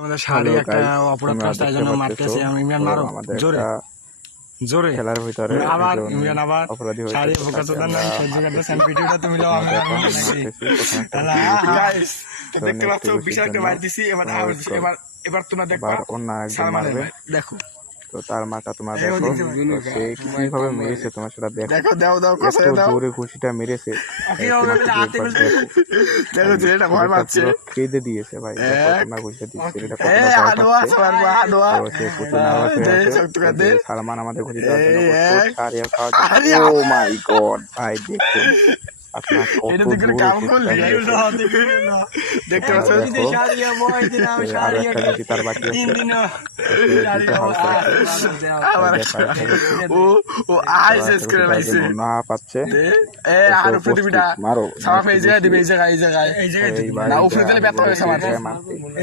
আমাদের শাড়ি একটা অপরাধ কাজ তাই জন্য মারতেছে ইমরান মারো জোরে জোরে খেলার ভিতরে আবার ইমরান আবার অপরাধী শাড়ি হয়েছে। ফোকাস দাও না সহ্য করতেছেন ভিডিওটা তুমি লাও আমি আর মারছি গাইস দেখতে পাচ্ছ বিশাল একটা মার দিছি এবার এবার তোমরা দেখবা অন্য একজন সালমান মারবে, দেখো তো তার মাটা তোমরা দেখো তো সে কিভাবে মেরেছে তোমরা সেটা দেখো। দেখো দাও দাও এত কষায় দাও জোরে ঘুষিটা মেরেছে, দেখো ছেলেটা ভয় পাচ্ছে খেদে দিয়েছে ভাই। দেখো তোমরা ঘুষিটা দিচ্ছে, এটা এ কতটা ভয় আদোয়া পাচ্ছে। সবার আদোয়া তো সে প্রচুর নার্ভাস হয়ে আছে। শক্তিকাতে সালমান আমাদের ঘুষি দেওয়ার জন্য প্রস্তুত। শাহরিয়ার খাওয়ার আরে জন্য। ও মাই গড ভাই দেখুন আপনার এটা কত দেখে জোরে কাম ঘুষিটা করলি মেরেছে। দেখতে পাচ্ছ দেখো, আরো একটা ঘুষি তার বাকি আছে। দুটো হালকা আবার ও ও আই শেষ করে লাইছে না পাচ্ছে। এ আর পৃথিবীটা মারো সাফ হয়ে যায় দিবে এই জায়গায় না উপরে দিলে ব্যথা হয়েছে আমার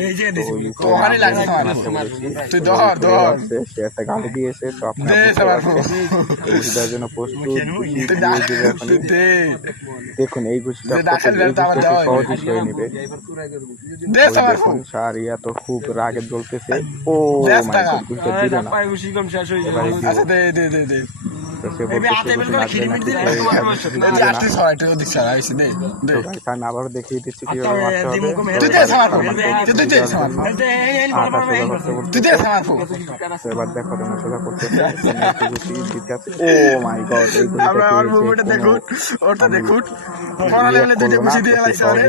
এই যে দিছি তো ওখানে লাগছে আমার তুই ধর ধর সে একটা গালি দিয়েছে, তো আপনারা দে বুঝতে সবার পারছেন ঘুষিটার জন্য প্রস্তুত। ঘুষি তুই দিয়ে দিবে এখনই। দে দেখুন এই ঘুষিটা দে ডাকের বেলটা আবার দাও সহজে সয়ে নেবে। দে সবার দেখুন শাহরিয়া তো খুব রাগে জ্বলতেছে। ও দেশ মাই টাকা। গড, ঘুষিটা দিল না। এবারে কি আচ্ছা দে দে দে দে তো সে বলতেছে ঘুষি না দিলে নাকি তাই ঘুষি এই দিবে যে না। আটটি ছয় তো দিছ আইছে দে দে তো guys, আমি আবারও দেখিয়ে দিচ্ছি কিভাবে মারতে হবে। তুই দে সবার তুই দে সবার আটা সোজা করতে করতে। তুই দে সবার তো এবার দেখো তোমরা সোজা করতেছে। তুমি একটু ঘুষি দিতে আছে। ও মাই গড, এই ঘুষিটা আমরা আমার মুভমেন্টটা দেখুন ওটা দেখুন পড়া লেভেলে দুইটা ঘুষি দিয়ে লাইছে আরে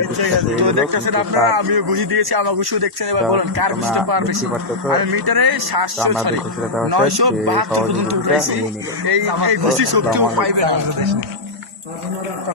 তো দেখতেছেন আপনারা আমিও ঘুষি দিয়েছি আমার ঘুষিও দেখছেন এবার বলুন কার ঘুষিটা পার বেশি আমি মিটারে 700 আমাদের ঘুষিটা দেওয়া শেষ। 972 সহজে পর্যন্ত ঘুষিটা উঠেছি নিয়ে নিল। এই ঘুষি শক্তি পাইবে না